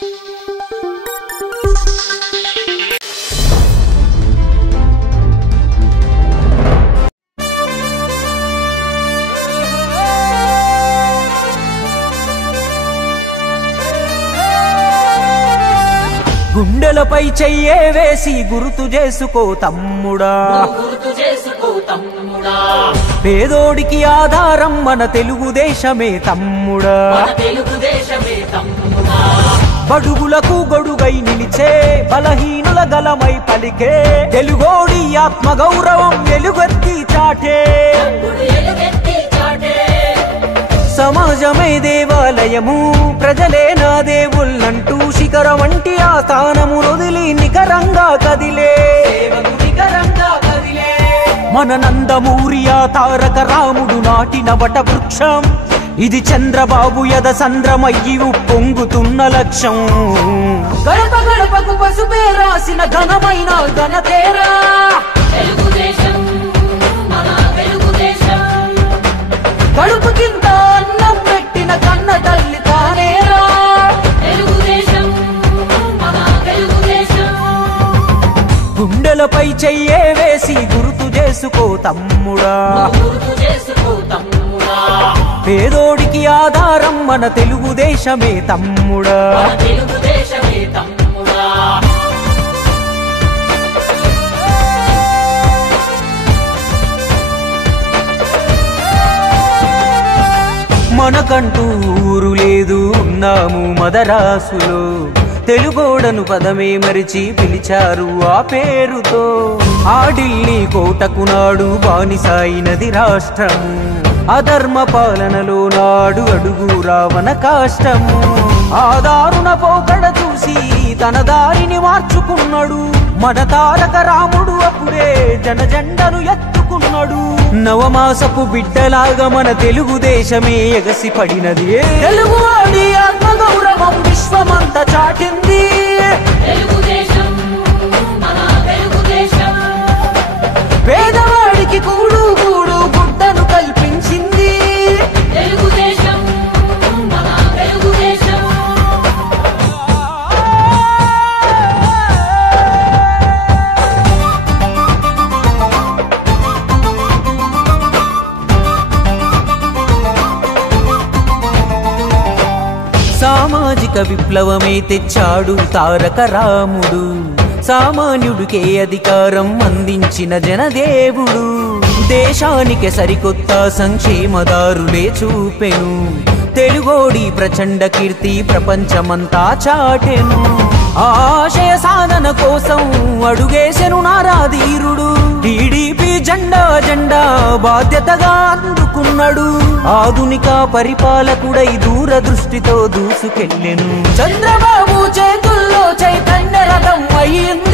గుండెలపై చెయ్యే వేసి గుర్తు చేసుకో తమ్ముడా, పేదోడికి ఆధారం మన తెలుగుదేశమే తమ్ముడా, బడుగులకు గొడుగై నిలిచే బలహీనుల గలమై పలికే తెలుగోడి ఆత్మగౌరవం ఎలుగెత్తి చాటే, సమాజమే దేవాలయము ప్రజలే నా దేవుళ్ళంటూ శిఖరం వంటి ఆ స్థానము వదిలి నికరంగా కదిలే మన నందమూరి ఆ తారక రాముడు నాటిన వట వృక్షం, ఇది చంద్రబాబు యద సంద్రమయ్యి పొంగుతున్న లక్ష్యం. గడప గడపకు పసుపే రాసిన ఘనమైన ఘనతేరా కడుపు కింద అన్నం పెట్టిన కన్న తల్లి తానేరా, గుండెలపై చెయ్యే వేసి గుర్తు చేసుకో తమ్ముడా, పేదోడికి ఆధారం మన తెలుగుదేశమే తమ్ముడా. మనకంటూ ఊరు లేదు ఉన్నాము మదరాసులో, తెలుగోడను పదమే మరిచి పిలిచారు ఆ పేరుతో, ఆ ఢిల్లీ కోటకు నాడు బానిసాయినది రాష్ట్రము, అధర్మ పాలనలో నాడు అడుగు రావణ కాష్టము, ఆ దారుణ పోకడ చూసి తన దారిని మార్చుకున్నాడు మన తారక రాముడు, అప్పుడే జనజెండను ఎత్తుకున్నాడు, నవమాసపు బిడ్డలాగా మన తెలుగుదేశమే ఎగసి పడినది, తెలుగువాడి ఆత్మగౌరవం విశ్వమంతా చాటింది, పేదవాడికి కూడు కూడు గుడ్డను కల్పించింది, సామాజిక విప్లవమే తెచ్చాడు తారక రాముడు, సామాన్యుడికే అధికారం అందించిన జనదేవుడు, దేశానికి సరికొత్త సంక్షేమదారులే చూపెను, తెలుగోడి ప్రచండ కీర్తి ప్రపంచమంతా చాటెను, ఆశయ సాధన కోసం అడుగేసెను నారాధీరుడు, టీడీపీ జెండా జెండా బాధ్యతగా అందుకున్నాడు, ఆధునిక పరిపాలకుడై దూరదృష్టితో దూసుకెళ్ళెను, చంద్రబాబు చేతుల్లో చైతన్య రథం అయ్యింది,